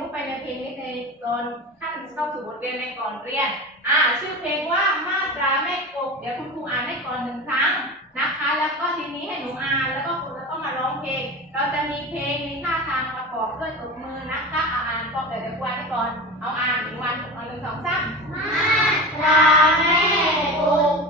รู้ไปในเพลงนี้ในตอนขั้นเข้าสู่บทเรียนในก่อนเรียน อ่า ชื่อเพลงว่ามาตราแม่กบ เดี๋ยวคุณครูอ่านให้ก่อนหนึ่งครั้งนะคะ แล้วก็ทีนี้ให้หนูอ่านแล้วก็คุณแล้วก็มาร้องเพลง เราจะมีเพลงมีท่าทางประกอบด้วยตบมือนะคะเอาอ่านก่อนเดี๋ยวเดี๋ยวครูอ่านให้ก่อน เอาอ่านอีกวันหนึ่งสองสามมาตราแม่กม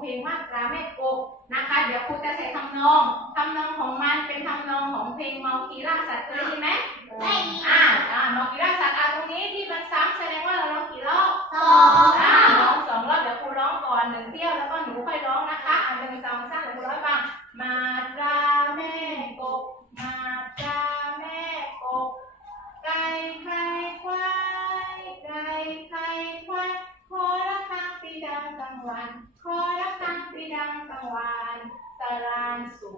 เพลงมาตราแม่กบนะคะ เดี๋ยวครูจะใส่ทำนองทำนองของมันเป็นทำนองของเพลงเมาคีราสัตว์เคยได้ยินไหมไม่มีอ่าอ่าเมาคีราสัตว์อ่าตรงนี้ที่มันซ้ำแสดงว่าเราร้องกี่รอบสองอ่าร้องสองรอบเดี๋ยวครูร้องก่อนหนึ่งเที่ยวแล้วก็หนูค่อยร้องนะคะอ่าหนึ่งสองสามเดี๋ยวครูร้องให้ฟังมาตราแม่กบมาตราแม่กบไก่ไข่ควายไก่ไข่ควายขอละครังปีดังกลางวันขอละครั งปีดังกลางวันสลานสุข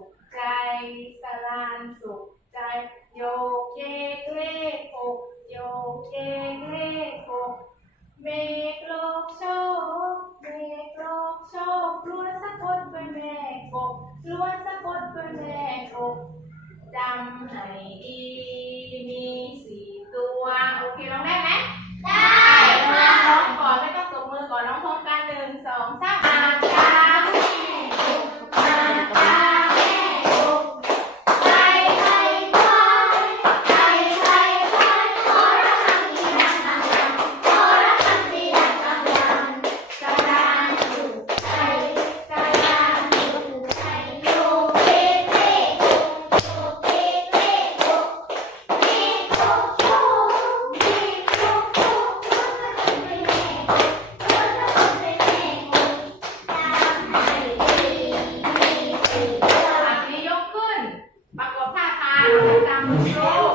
ต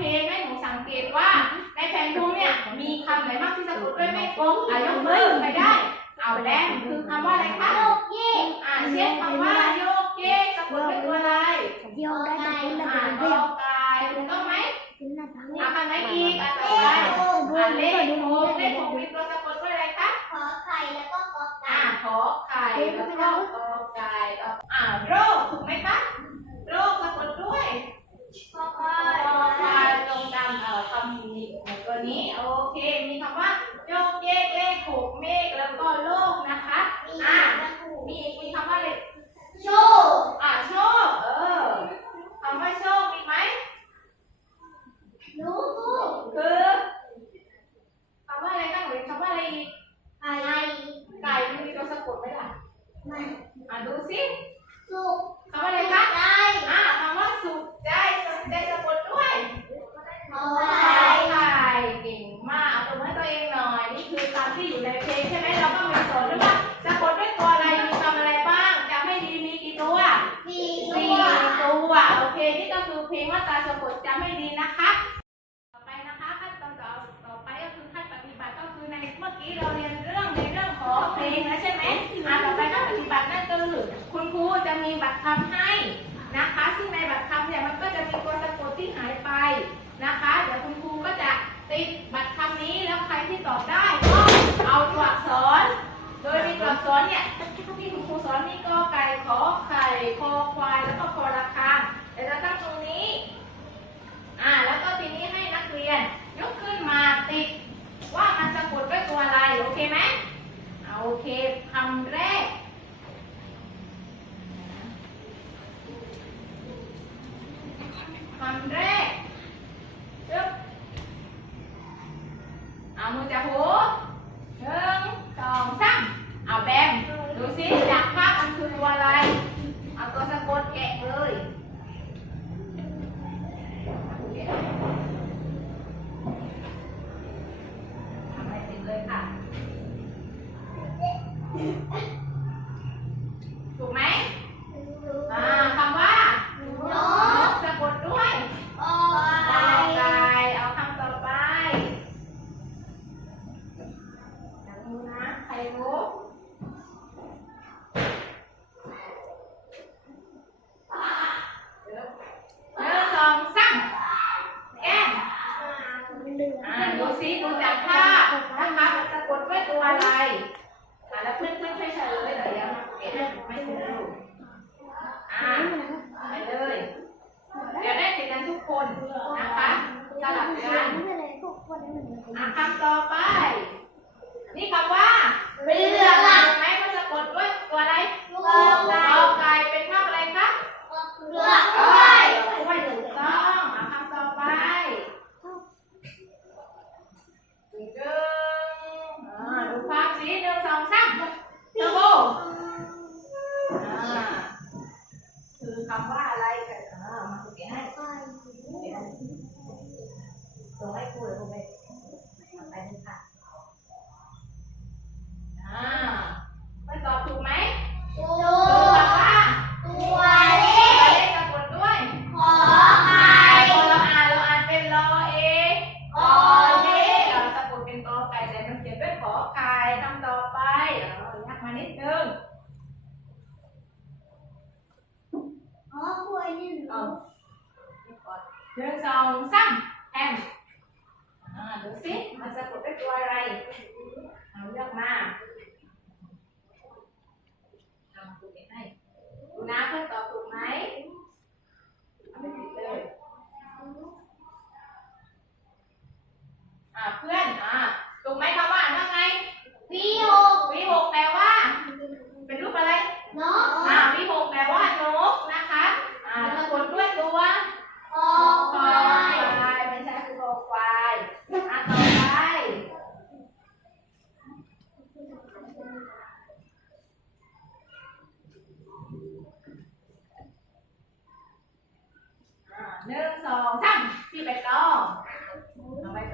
เพลงให้หนูสังเกตว่า ในแผ่นพวงเนี่ยมีคำไหนบ้างที่สะกดด้วยแม่กลมอ่ยกมือไปได้ เอาแรกคือคำว่าอะไรคะโยกเกอะเช่นคำว่าโยกเยกสะกดด้วยตัวอะไรโยกไก่อะโยกไก่ถูกต้องไหมอะคำไหนอีกอะต่อไปอ่เล็กเลขหกมีตัวสะกดด้วยอะไรคะขอไข่แล้วก็กอไก่ขอไข่แล้วก็กอไก่อ่าโรคถูกไหมคะโรคสะกดด้วย Bye. Bye. นี้ โอเค มีคำว่าโยกเยกเลขหก งนี้ก็คือเพลงว่าตาสะกดจะไม่ดีนะคะ ต่อไปนะคะขั้นตอนต่อต่อไปก็คือขั้นปฏิบัติก็คือในเมื่อกี้เราเรียนเรื่องในเรื่องของเพลงนะใช่ไหมอ่าต่อไปขั้นปฏิบัตินั่นก็คือคุณครูจะมีบัตรคำให้นะคะ ซึ่งในบัตรคำเนี่ยมันก็จะมีตัวสะกดที่หายไปนะคะเดี๋ยวคุณครูก็จะติดบัตรคำนี้แล้วใครที่ตอบได้ก็เอาตัวอักษร โดยมีตัวอักษรเนี่ยที่คุณครูสอนมีก็ไก่ขอไข่คอควายแล้วก็คอระฆัง เดี๋ยวเราตั้งตรงนี้ อ่า แล้วก็ทีนี้ให้นักเรียน คนนะคะสลับกันอะคำต่อไป นี่คำว่าเรือ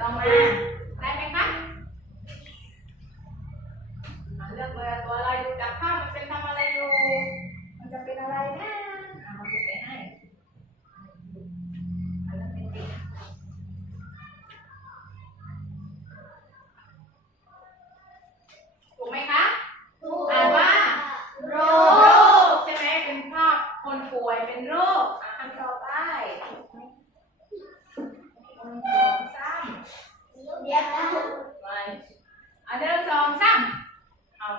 Long An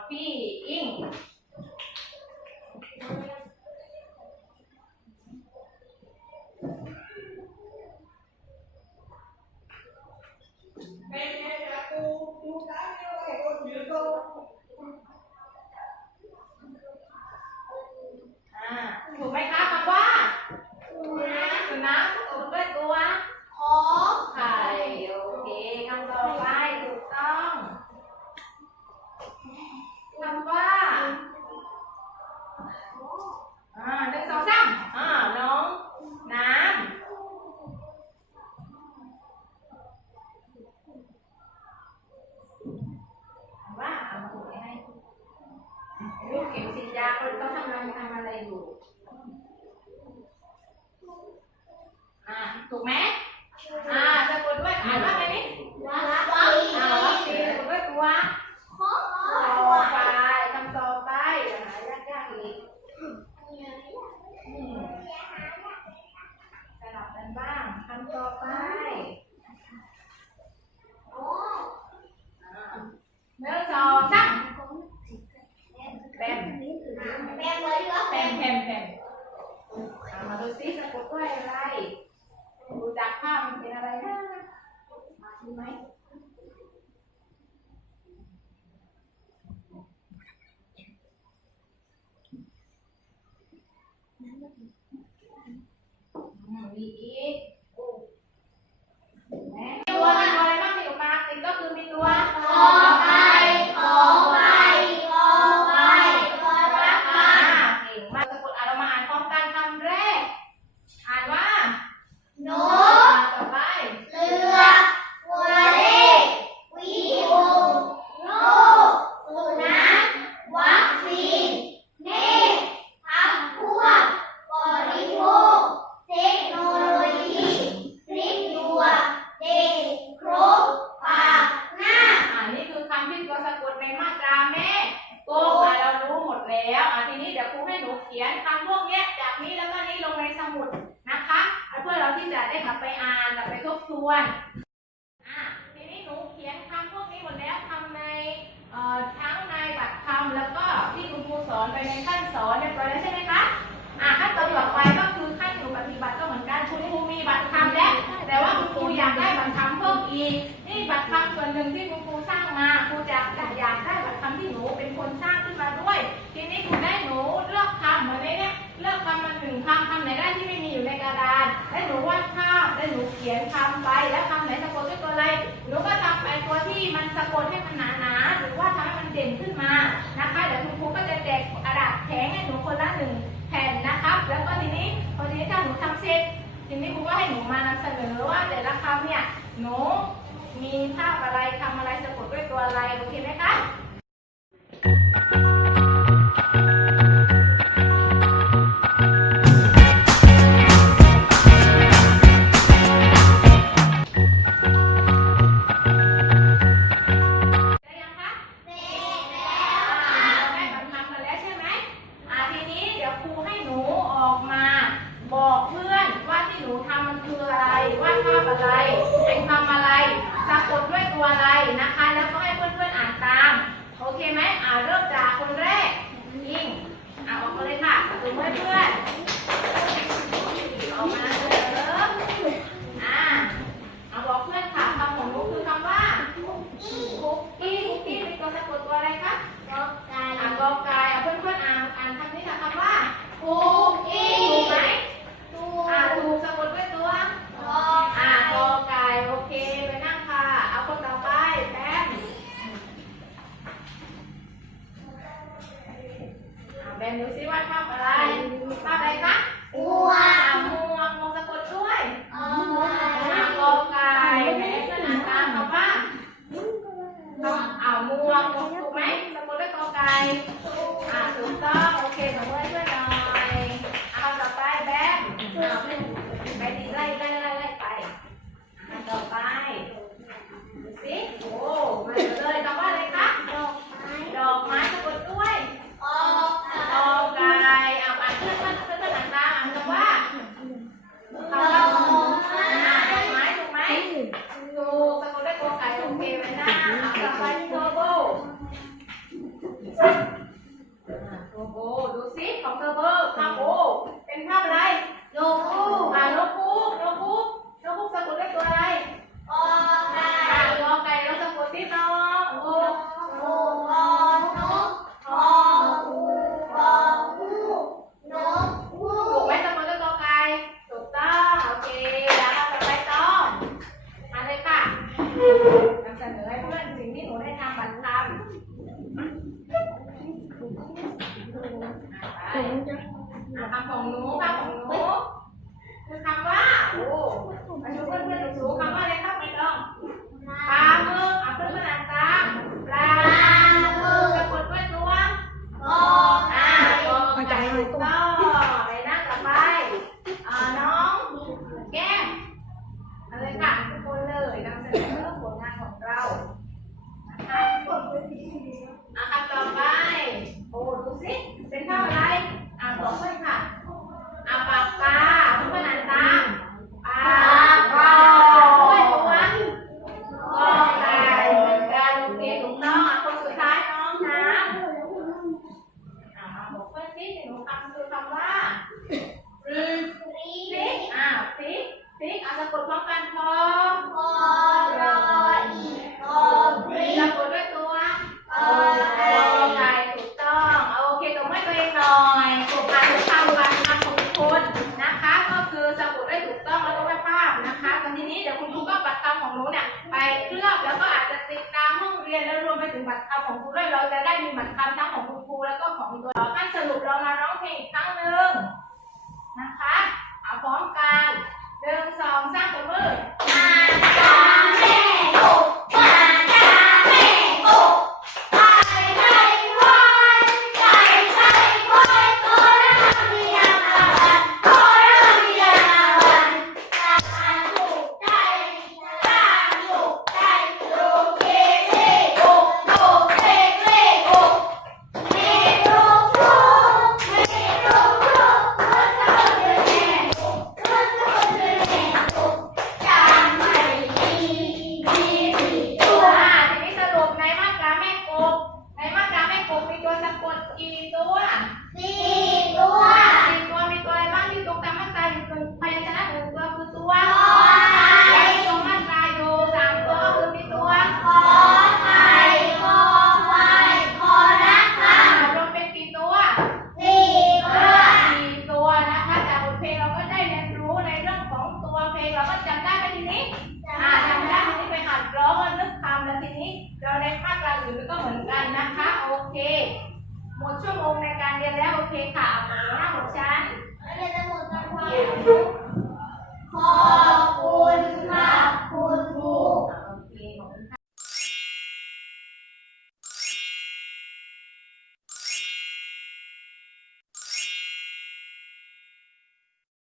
being 好，下 อ่านแลับไปทบทวนอะทีนี้หนูเขียนคำพวกนี้หมดแล้วทำในเอ่ทั้งในบัตรคำแล้วก็ที่คุณครูสอนไปในขั้นสอนเรียบร้อยแล้วใช่ไหมคะอะขั้นตอนต่อไปก็คือขั้นหนูปฏิบัติก็เหมือนกันคุณครูมีบัตรคำแล้วแต่ว่าคุณครูอยากได้บัตรคำเพิ่มอีกนี่บัตรคำส่วนหนึ่งที่คุณครูสร้างมาครูจะอยากได้บัตรคำที่หนูเป็นคนสร้างขึ้นมาด้วย ทีนี้ครูได้หนูเลือกคำมือนในเนี้ย เลือกคำมาหนึ่งคำคำไหนได้ที่ไม่มีอยู่ในกระดาน และหนูวาดภาพและหนูเขียนคำไป แล้วคำไหนสะกดด้วยตัวอะไร หนูก็ทำไปตัวที่มันสะกดให้มันหนาหนาหรือว่าทำให้มันเด่นขึ้นมานะคะเดี๋ยวคุณครูก็จะแจกกระดาษแข็งให้หนูคนละหนึ่งแผ่นนะครับ แล้วก็ทีนี้พอทีนี้ถ้าหนูทำเสร็จทีนี้ครูก็ให้หนูมานำเสนอว่าแต่ละคำเนี่ยหนูมีภาพอะไรทำอะไรสะกดด้วยตัวอะไรโอเคไหมคะ อะไร เป็นคำอะไรสะกดด้วยตัวอะไรนะคะ แล้วก็ให้เพื่อนๆอ่านตาม โอเคไหมอ่าเริ่มจากคนแรกยิงอ่าออกมาเลยค่ะถึเพื่อน have หมัดคำของครูด้วยเราจะได้มีหมัดคำทั้งของคุณครูแล้วก็ของตัวเราขั้นสรุปเรามาร้องเพลงอีกครั้งหนึ่งนะคะเอาพร้อมกันเดินสองสร้างตัวมือมาตาแม่